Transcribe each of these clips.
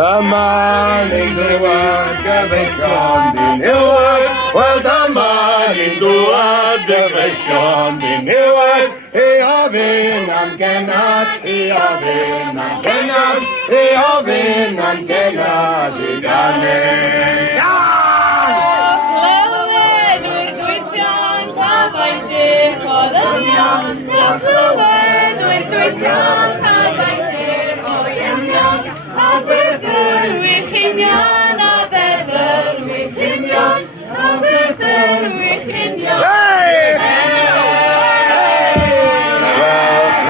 The morning dŵad gyfeillion ddyn niwad. Wel, the morning dŵad gyfeillion ddyn niwad. I ofyn am genad, I ofyn am genad, I ofyn am genad I ganed. Clywed wy'r dwythion, pa faint i'ch olynion. Clywed wy'r dwythion, pa faint i'ch olynion. A byddwn wych union, a byddwn wych union, a byddwn wych union.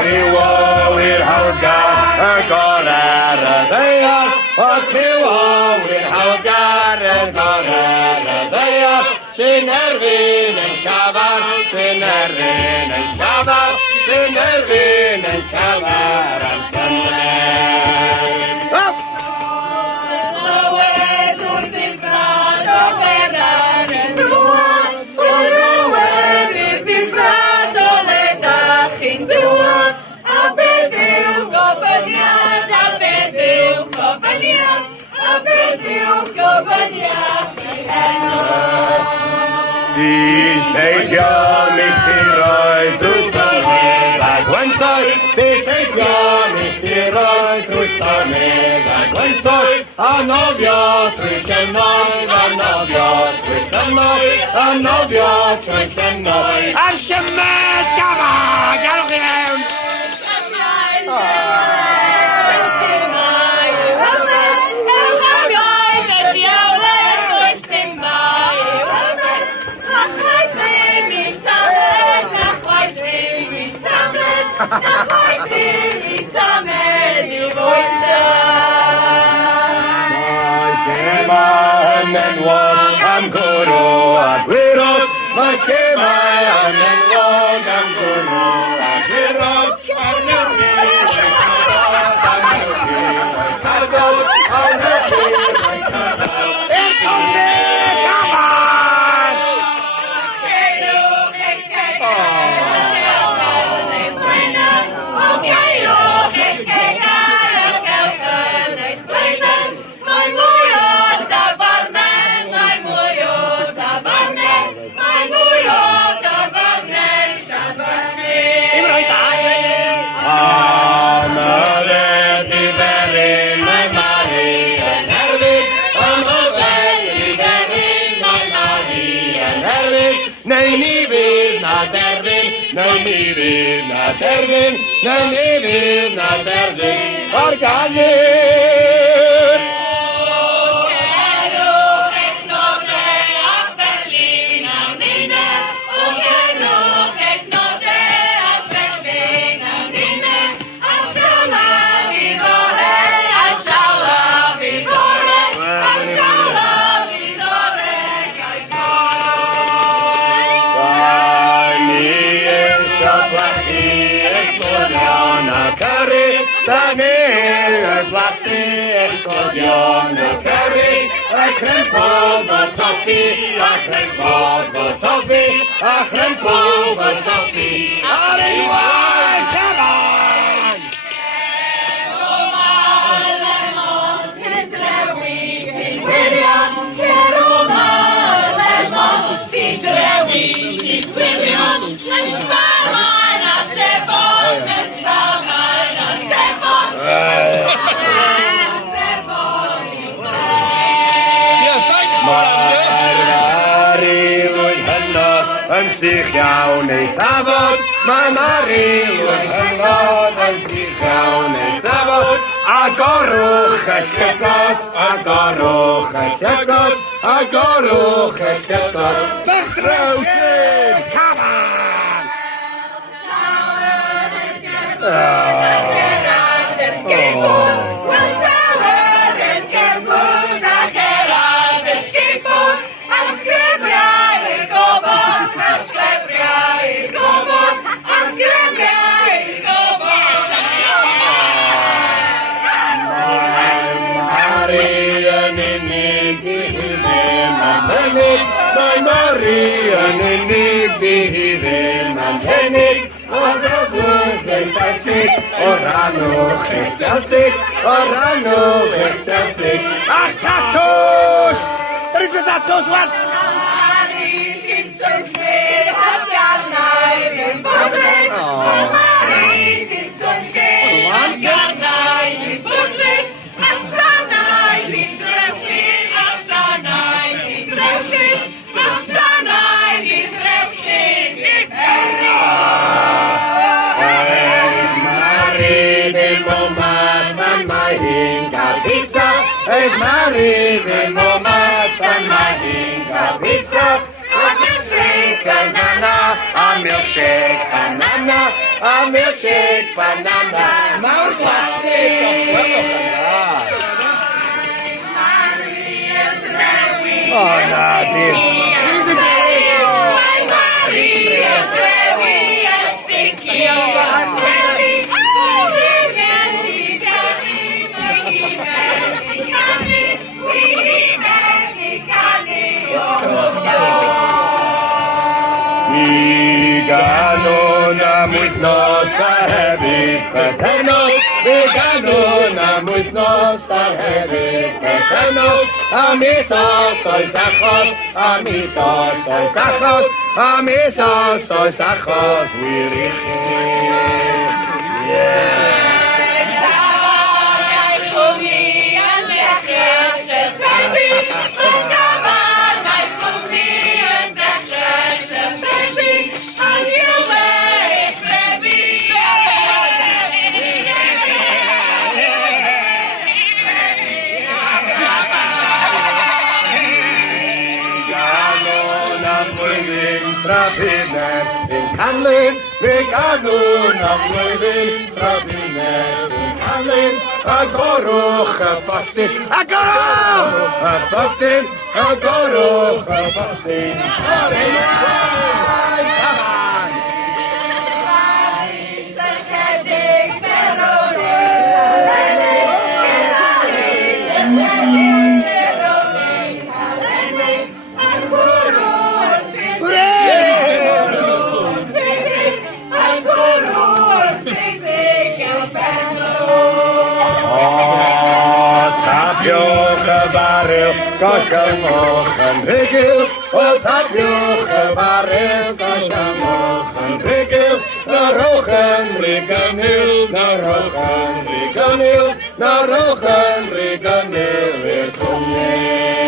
Criwowyr hawlgar y gorer y ddeiar. O criwowyr hawlgar y gorer y ddeiar. Sy'n erbyn yn llafar, sy'n erbyn yn llafar, sy'n erbyn yn llafar am llynedd. Clywed wy'r difrad o ledan yn dŵad. Clywed wy'r difrad o ledach chi'n dŵad. A beth yw'ch gofyniad, a beth yw'ch gofyniad, a beth yw'ch gofyniad ei enw. Di teithio milltiroedd drwy stonydd a gwentoedd. Di teithio milltiroedd drwy stonydd a gwentoedd. A nofio trwy llynnoedd, a nofio trwy llynnoedd, a nofio trwy llynnoedd. A'r llynnoedd gafo! Garwch i fewn! Mae lle yn enwog am gwrw a gwirod. Mae lle yn enwog am gwrw a gwirod. A'r newid yn cadod, a'r newid yn cadod, a'r newid yn cadod. I'r cwmni, come on! Neu ni fydd na derfyn, neu ni fydd na derfyn, neu ni fydd na derfyn o'r ganir. Cerwch eich nodau ac felly nawn ninne. O cerwch eich nodau ac felly nawn ninne. A siawla fydd ore, a siawla fydd ore, a siawla fydd ore gael Da ni yn blasu esgodion y cyrru. A crempog o toffi, a crempog o toffi, a crempog o toffi ar ei waed, come on! lemon, sy'n drewi, sy'n wirion. Cerwma lemon, sy'n drewi, sy'n wirion. Yn sbarman a sebon, yn sbarman a sebon. Mae'r arifwyd hynod yn sych iawn ei thafod. Mae marifwyd hynod yn sych iawn ei thafod. Agorwch y llygod, agorwch y llygod, agorwch y llygod. Fy'r drewsyn! Come on! Mae Mari yn unig di hi ddim am hennig. O ddod Cheselsig, Orano, Cheselsig, Orano, Cheselsig. Tatus! Rydw i tatus, wan! Eid Mari v'momat my hinga pizza. A milkshake banana, a milkshake banana, a milkshake banana. Now classics of Oh, no, dear. Vigano na wythnos a hefyd bythefnos. Vigano na wythnos a hefyd bythefnos. A mis os oes achos, a mis os oes achos, a mis os oes achos wir i chi. Trafiner in Canlyn, Vigano na flwyddyn. Trafiner in Canlyn, agorwch y botyn. Agorwch y botyn, agorwch y botyn. Tapiwch y baril, gollymwch yn rhugl. O tapiwch y baril, gollymwch yn rhugl. Na rowch yn rhugynnyl, na rowch yn rhugynnyl, na rowch yn rhugynnyl i'r cwmni.